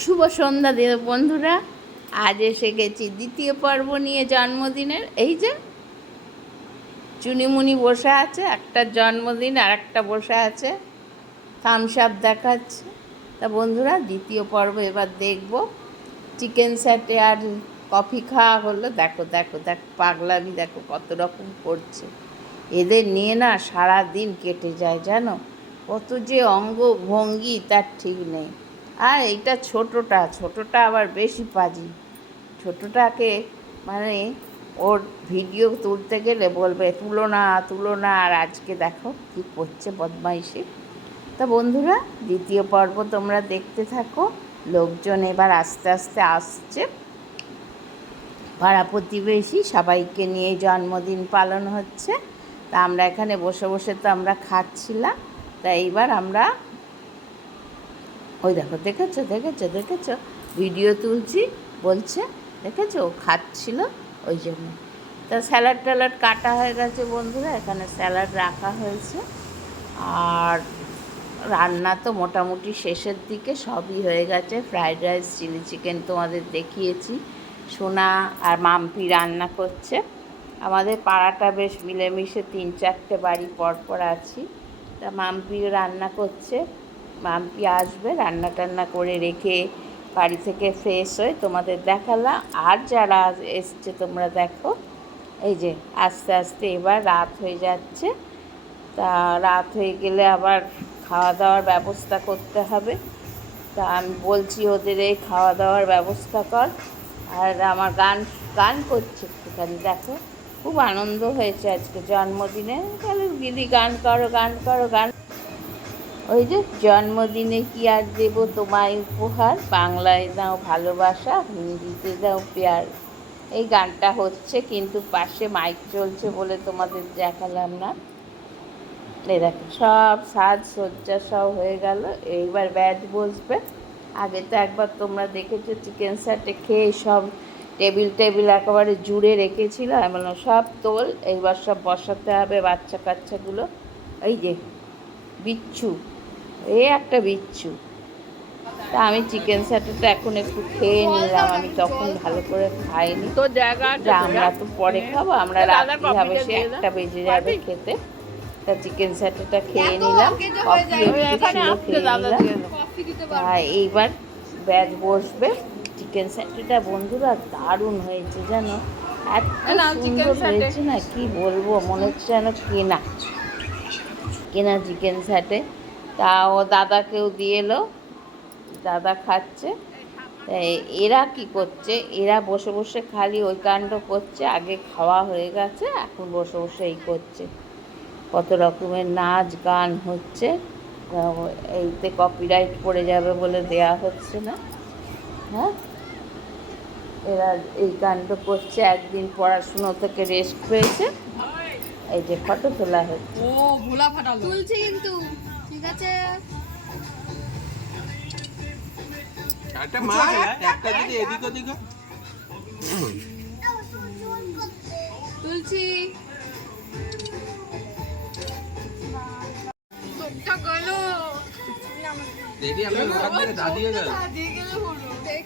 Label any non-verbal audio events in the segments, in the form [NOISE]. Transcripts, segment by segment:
শুভ সন্ধ্যা দে বন্ধুরা। আজ এসে গেছি দ্বিতীয় পর্ব নিয়ে জন্মদিনের। এই যে, চুনিমুনি বসে আছে, একটা জন্মদিন আর একটা বসে আছে। থামস আপ দেখাচ্ছে। তা বন্ধুরা, দ্বিতীয় পর্ব এবার দেখব। চিকেন স্যাটে আর কফি খাওয়া হলো। দেখো দেখো দেখো, পাগলামি, দেখো, কত রকম করছে। এদের নিয়ে না সারা দিন কেটে যায়, জানো? কত যে অঙ্গ ভঙ্গি, তার ঠিক নেই। আর এইটা ছোটটা ছোটটা আবার বেশি পাজি। ছোটটাকে মানে ওর ভিডিও তুলতে গেলে বলবে, তুলো না তুলো না। আর আজকে দেখো কী করছে বদমাইশি। তা বন্ধুরা, দ্বিতীয় পর্ব তোমরা দেখতে থাকো। লোকজন এবার আস্তে আস্তে আসছে। পাড়া প্রতিবেশী সবাইকে নিয়ে জন্মদিন পালন হচ্ছে। তা আমরা এখানে বসে বসে তো আমরা খাচ্ছিলাম। তা এইবার আমরা ওই দেখো, দেখেছ দেখেছ দেখেছ? ভিডিও তুলছি, বলছে, দেখেছ? ও খাচ্ছিল ওই জন্য। তা স্যালাড ট্যালাড কাটা হয়ে গেছে বন্ধুরা, এখানে স্যালাড রাখা হয়েছে। আর রান্না তো মোটামুটি শেষের দিকে সবই হয়ে গেছে। ফ্রাইড রাইস চিলি চিকেন তোমাদের দেখিয়েছি। সোনা আর মাম্পি রান্না করছে। আমাদের পাড়াটা বেশ মিলেমিশে তিন চারটে বাড়ি পরপর আছি। তা মাম্পিও রান্না করছে। মাম্পি আসবে রান্না টান্না করে রেখে বাড়ি থেকে ফ্রেশ হয়ে তোমাদের দেখালাম আর যারা এসছে তোমরা দেখো, এই যে আস্তে আস্তে এবার রাত হয়ে যাচ্ছে। তা রাত হয়ে গেলে আবার খাওয়া দাওয়ার ব্যবস্থা করতে হবে। তা আমি বলছি ওদের এই খাওয়া দাওয়ার ব্যবস্থা কর। আর আমার গান গান করছে একটুখানি, দেখো। খুব আনন্দ হয়েছে আজকে জন্মদিনে। তাহলে দিদি, গান করো গান করো, গান ওই যে জন্মদিনে কি আর দেবো তোমায় উপহার? বাংলায় দাও ভালোবাসা, হিন্দিতে দাও পেয়ার। এই গানটা হচ্ছে কিন্তু পাশে মাইক চলছে বলে তোমাদের দেখালাম না। দেখো, সব সাজসজ্জা সব হয়ে গেল। এইবার ব্যাচ বসবে। আগে তো একবার তোমরা দেখেছ চিকেন স্যাটে খেয়ে সব টেবিল টেবিল একেবারে জুড়ে রেখেছিল। আমি বললাম, সব তোল, এইবার সব বসাতে হবে বাচ্চা কাচ্চাগুলো এই যে, বিচ্ছু। এ একটা বিচ্ছু। তা আমি চিকেন স্যাটারটা এখন একটু খেয়ে নিলাম। আমি তখন ভালো করে খাইনি। তোর জায়গা আমরা তো পরে খাব। আমরা দাদা রাত্রি হবে সে একটা বেজে যাবে খেতে। তা চিকেন স্যাটারটা খেয়ে নিলাম। কফি খেয়ে। তা এইবার ব্যাচ বসবে। চিকেন স্যাটারটা বন্ধুরা দারুণ হয়েছে জানো? এত সুন্দর হয়েছে না কি বলব? মনে হচ্ছে যেন কেনা। কেনা চিকেন স্যাটে তা ও দাদাকেও দিয়ে এলো। দাদা খাচ্ছে। এরা কি করছে? এরা বসে বসে খালি ওই কাণ্ড করছে। আগে খাওয়া হয়ে গেছে এখন বসে বসে এই করছে। কত রকমের নাচ গান হচ্ছে। এইতে কপিরাইট পড়ে যাবে বলে দেয়া হচ্ছে না। হ্যাঁ? এরা এই কাণ্ড করছে একদিন পড়াশুনো থেকে রেস্ট পেয়েছে। এই যে ফটো তোলা হচ্ছে। ও ভোলা তুলছি কিন্তু। আছে। একটা মা একটা যদি এদিক ওদিক। তুলছি। দেখি আমি ওখান থেকে দাঁড়িয়ে গেল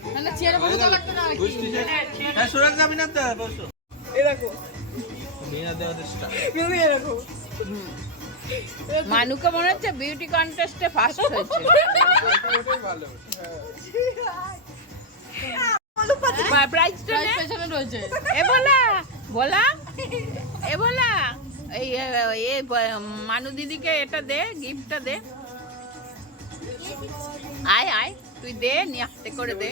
তাহলে চেয়ারে বসে তো লাগতো না বুঝলি যে হ্যাঁ সুরাজ যাবি না তো? বসো। এ দেখো। মিনা দেওয়াদের স্টার তুমি এ দেখো। মানুকে মনে হচ্ছে বিউটি কন্টেস্টে ফার্স্ট হয়েছে। ওটাই ভালো প্রাইজটা নে এ বলা বলা এ বলা। এই এ, এ মানু দিদিকে এটা দে গিফটটা দে। আয় আয় তুই দে নিয়ে হাতে করে দে।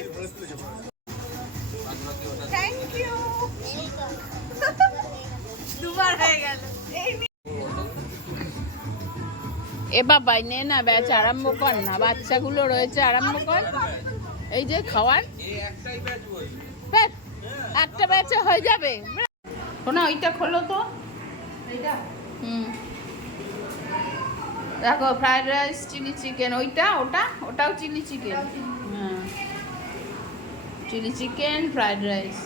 দুবার হয়ে গেল। এ বাবাই নে না ব্যাচ আরম্ভ কর না। বাচ্চাগুলো রয়েছে আরম্ভ কর। এই যে খাওয়ার। একটা ব্যাচে হয়ে যাবে। শোনা ওইটা খোলো তো। হুম। দেখো ফ্রাইড রাইস চিলি চিকেন ওইটা ওটা ওটাও চিলি চিকেন। হ্যাঁ। Chilli chicken fried rice.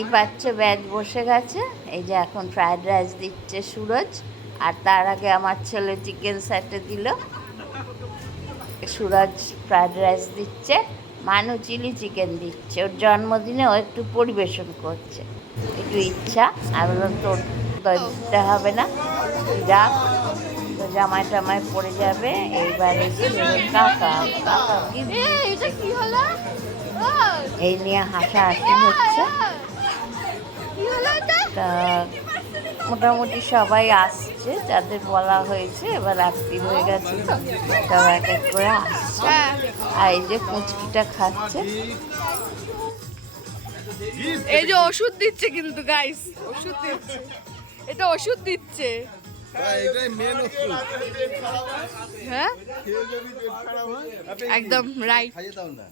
দেখতেই পাচ্ছ ব্যাচ বসে গেছে। এই যে এখন ফ্রায়েড রাইস দিচ্ছে সুরজ আর তার আগে আমার ছেলে চিকেন স্যাটে দিল। সুরজ ফ্রায়েড রাইস দিচ্ছে মানু চিলি চিকেন দিচ্ছে। ওর জন্মদিনে ও একটু পরিবেশন করছে। একটু ইচ্ছা আমি বললাম তোর দিতে হবে না। রাখ তো জামাই টামাই পড়ে যাবে। এইবার কাকা কি এই নিয়ে হাসাহাসি হচ্ছে। তা মোটামুটি সবাই আসছে যাদের বলা হয়েছে এবার রাত্রি হয়ে গেছে তো এক এক করে আসছে। হ্যাঁ আর এই যে কুচকিটা খাচ্ছে। এই যে ওষুধ দিচ্ছে কিন্তু গাইস ওষুধ দিচ্ছে। এটা ওষুধ দিচ্ছে। ওষুধ। হ্যাঁ? একদম রাইট খাইয়ে দাও না।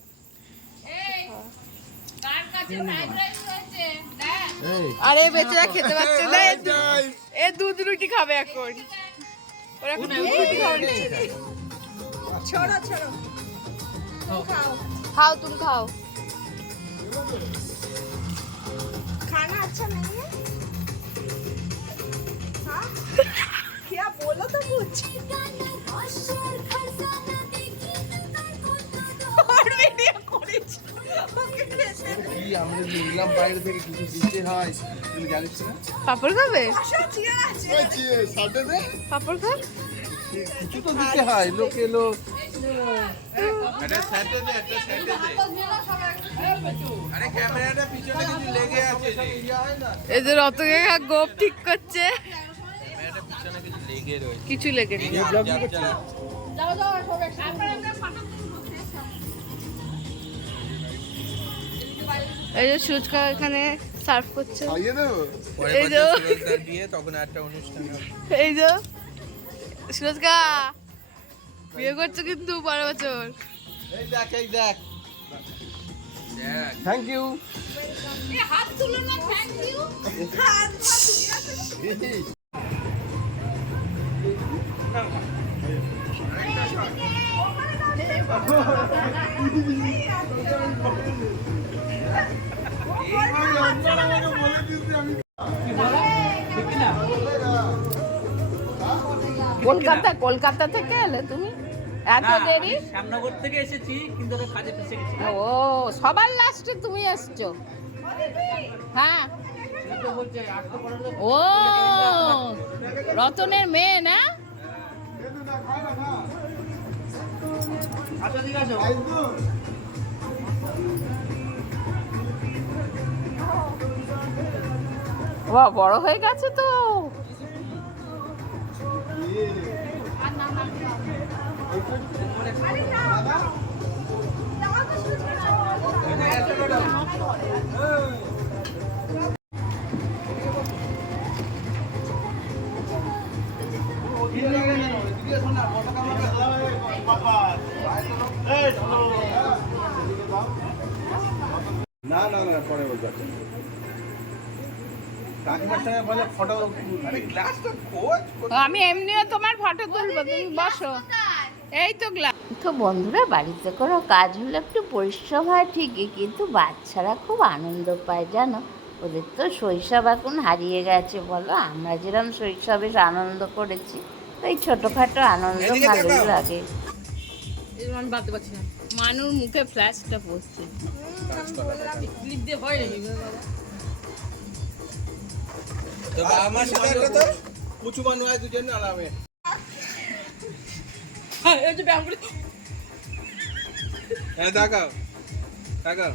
আরে বেচারা খেতে পারছে না। এ দুধ রুটি খাবে এখন। ওরা এখন দুধ রুটি খাবে। খাও। তুমি খাও। কি আমরা নিলাম বাইরে থেকে কিছু দিতে হয়। তুই জানিস না? পাপড় খাবে? পাপড় খা। কিছু তো দিতে হয় লোক যে। রত কাকা গোপ ঠিক করছে। কিছু লেগে কিছু লেগে নেই। এই যে সুচকা এখানে সার্ভ করছে। এই যে- বিয়ে তখন একটা অনুষ্ঠান হবে। এই যে। সুচকা বিয়ে করছ কিন্তু পরের বছর। এই দেখ এই দেখ। থ্যাংক ইউ [LAUGHS] কলকাতা কলকাতা থেকে এলে তুমি? এত দেরি? শ্যামনগর থেকে এসেছি কিন্তু কাজে ফেসে গেছি। ও সবার লাস্টে তুমি এসছো। হ্যাঁ। ও রতনের মেয়ে না? আসো দিকে আসো বাহ বড় হয়ে গেছে তো। আমি এমনিও তোমার ফটো তুলবো তুমি বসো। এই তো গ্লাস তো বন্ধুরা বাড়িতে কোনো কাজ হলে একটু পরিশ্রম হয় ঠিকই কিন্তু বাচ্চারা খুব আনন্দ পায় জানো? ওদের তো শৈশব এখন হারিয়ে গেছে বলো? আমরা যেরকম শৈশবে আনন্দ করেছি এই ছোটোখাটো আনন্দ ভালোই লাগে। আমি বাড়তে পারছি না। মানুর মুখে ফ্ল্যাশটা পড়ছে। তো বাবা মার সাথে একটা তো? পুচু মানুষ দুজন আলামে এই যে ব্যায়াম করে। হ্যাঁ তাকাও তাকাও।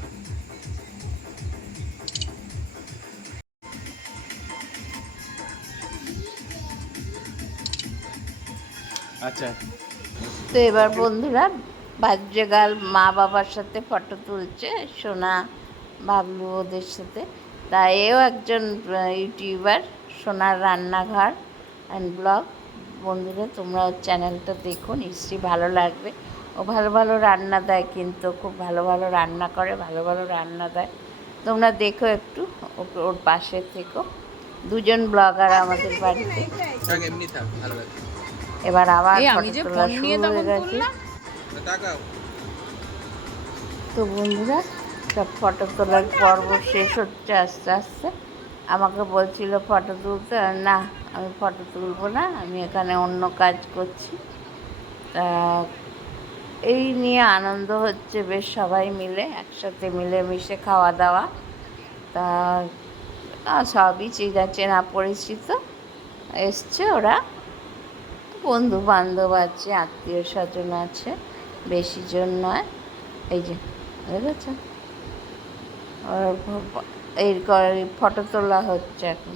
আচ্ছা। তো এবার বন্ধুরা বাজ্যগাল মা বাবার সাথে ফটো তুলছে সোনা বাবলু ওদের সাথে। তা এও একজন ইউটিউবার সোনার রান্নাঘর অ্যান্ড ব্লগ বন্ধুরা তোমরা ওর চ্যানেলটা দেখো নিশ্চয়ই ভালো লাগবে। ও ভালো ভালো রান্না দেয় কিন্তু খুব ভালো ভালো রান্না করে ভালো ভালো রান্না দেয়। তোমরা দেখো একটু ওকে ওর পাশে থেকো। দুজন ব্লগার আমাদের বাড়িতে। থাক এমনি থাক ভালো লাগে এবার আবার তো বন্ধুরা সব ফটো তোলার পর্ব শেষ হচ্ছে, আস্তে আস্তে। আমাকে বলছিল ফটো তুলতে, না, আমি ফটো তুলবো না, আমি এখানে অন্য কাজ করছি। তা এই নিয়ে আনন্দ হচ্ছে বেশ সবাই মিলে, একসাথে মিলেমিশে খাওয়া দাওয়া তা সবই চেনা চেনা পরিচিত। এসছে ওরা। বন্ধু বান্ধব আছে আত্মীয় স্বজন আছে বেশি জন নয়। এই যে দেখেছ এই ফটো তোলা হচ্ছে এখন।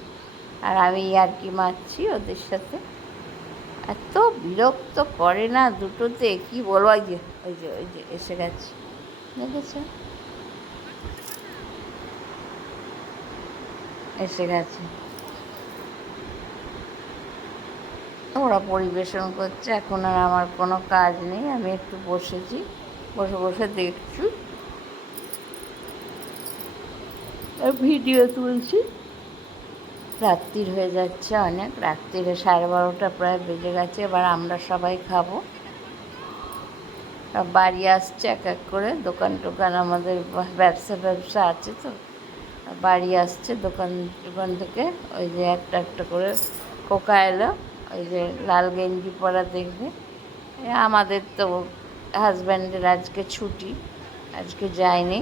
আর আমি আর কি মারছি ওদের সাথে। এত বিরক্ত করে না দুটোতে, কি বলব? ওই যে ওই যে ওই যে, এসে গেছে। দেখেছ? এসে গেছে। ওরা পরিবেশন করছে। এখন আর আমার কোনো কাজ নেই। আমি একটু বসেছি। বসে বসে দেখছি আর ভিডিও তুলছি। রাত্রির হয়ে যাচ্ছে অনেক, রাত্রিরে সাড়ে বারোটা প্রায় বেজে গেছে, এবার আমরা সবাই খাব। বাড়ি আসছে, এক এক করে দোকান টোকান আমাদের ব্যবসা ব্যবসা আছে তো। বাড়ি আসছে দোকান দোকান থেকে, ওই যে একটা একটা করে কোকা এলো, ওই যে লাল গেঞ্জি পরা দেখবে। আমাদের তো হাজব্যান্ডের আজকে ছুটি, আজকে যায়নি।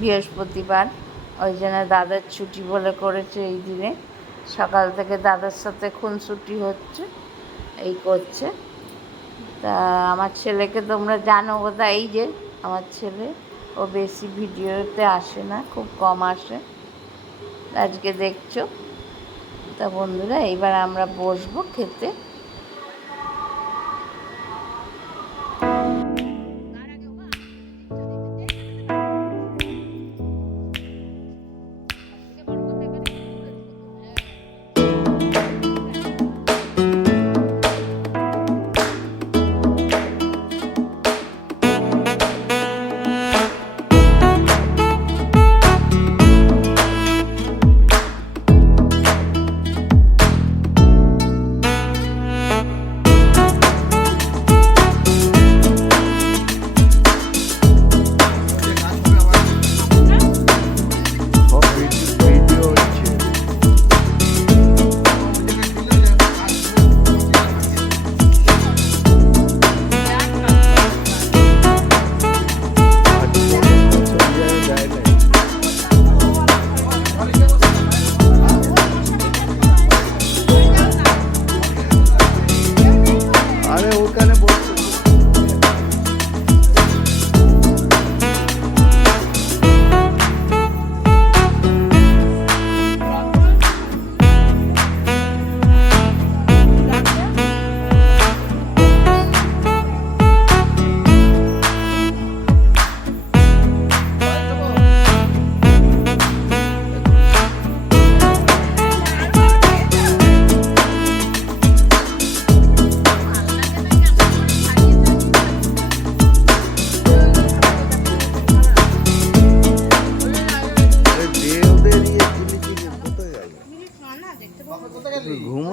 বৃহস্পতিবার। ওই জন্য দাদার ছুটি বলে করেছে এই দিনে। সকাল থেকে দাদার সাথে খুনসুটি হচ্ছে, এই করছে। তা আমার ছেলেকে তোমরা জানো বোধ এই যে আমার ছেলে, ও বেশি ভিডিওতে আসে না, খুব কম আসে। আজকে দেখছ। তা বন্ধুরা এইবার আমরা বসবো খেতে।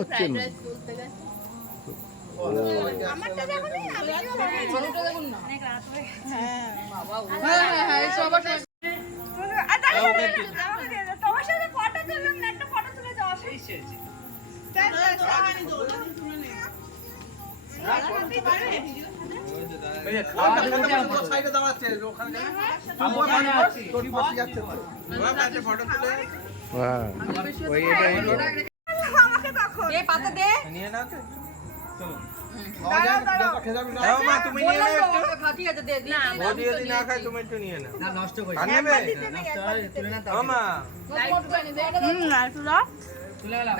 ঘুমোচ্ছে না হ্যাঁ হ্যাঁ হ্যাঁ এসো আবার হ্যাঁ ওই এটা দে পাতা দে নিয়ে নাও তো। নষ্ট করে হয় গেলাম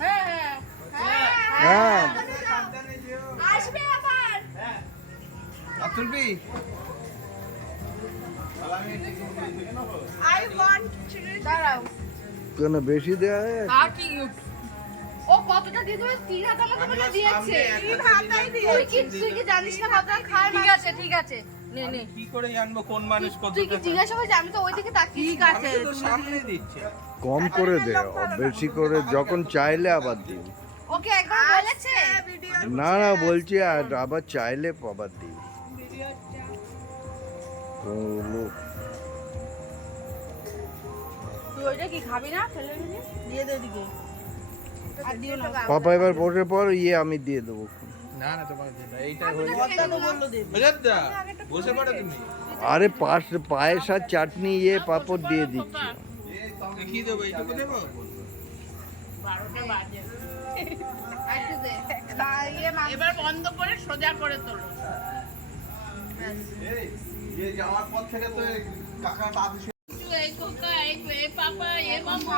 হ্যাঁ হ্যাঁ। হ্যাঁ। আসবে আবার। কেন বেশি দেয়া আর কি ও কতটা দিয়ে দেবে? তিন হাত আমাকে বলে দিয়েছে। তিন হাতাই দিয়ে তুই কি তুই কি জানিস না কতটা খায় ঠিক আছে ঠিক আছে। নে নে। কি করে জানব কোন মানুষ কত তুই কি জিজ্ঞাসা করছিস আমি তো ওই দিকে তাকিয়ে ঠিক আছে। তো সামনে দিচ্ছে। কম করে দে বেশি করে যখন চাইলে আবার দিবি ওকে একবার বলেছে? না না বলছি আর আবার চাইলে আবার দিবি তুই ওইটা কি খাবি না? ফেলে দিয়ে দে দিকে পাপা এবার বসে পর ইয়ে আমি দিয়ে দেবো। না না তোমার এইটা হয়ে বসে পড়ো তুমি। আরে পাশ পায়েস আর চাটনি ইয়ে পাপড় দিয়ে দিচ্ছি। দেবো এইটুকু দেবো? বারোটা বাজে একটু দে না মা এবার বন্ধ করে সোজা করে তোলো। যাওয়ার পর থেকে তো কাকা এই কোকা এই এই পাপা এ মামা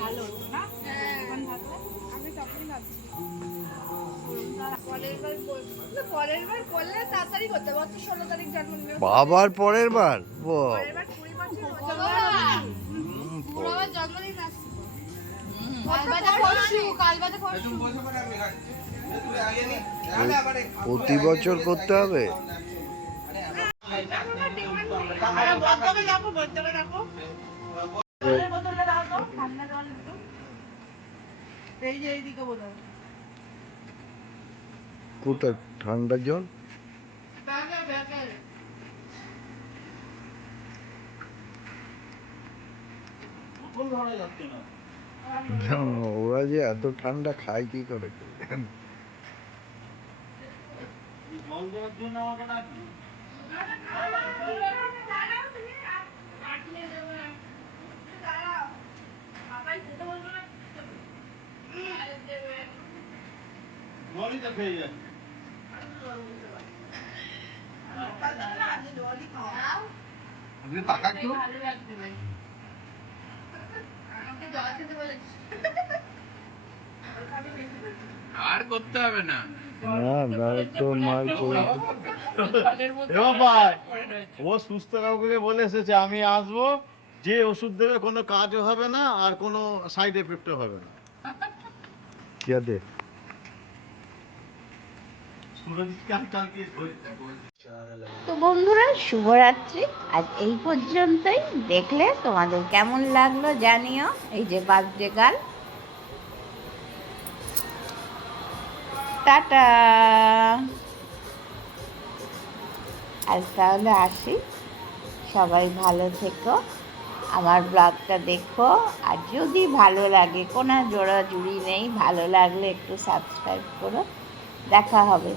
ভালো না? আমি তখনই ভাবছি। পরের বার করলে তাড়াতাড়ি করতে পারতো ষোলো তারিখ জন্মদিন। বাবার পরের বার? ও। পরের বার কুড়ি বছর পরশু কাল বাদে পরশু তুমি বসে পড়ো আমি খাচ্ছি তুই আগে নি তাহলে আবার এই খাব। প্রতি বছর করতে হবে এই যে এইদিকে বোধ হয়। কোথায় ঠান্ডা জল? ওরা যে এত ঠান্ডা খায় কি করে? জল দেওয়ার জন্য আমাকে নাকি জলই তো খেয়ে যায় আপনি টাকা আর করতে হবে না। [LAUGHS] ও সুস্থ কাউকে বলে এসেছে আমি আসব যে ওষুধ দেবে কোনো কাজও হবে না আর কোনো সাইড এফেক্টও হবে না। কি তো বন্ধুরা, শুভরাত্রি। আজ এই পর্যন্তই। দেখলে তোমাদের কেমন লাগল জানিও। এই যে বার্থডে গাল টাটা। আজ তাহলে আসি। সবাই ভালো থেকো। আমার ব্লগটা দেখো। আর যদি ভালো লাগে, কোনো জোড়াজুড়ি নেই, ভালো লাগলে একটু সাবস্ক্রাইব করো। দেখা হবে।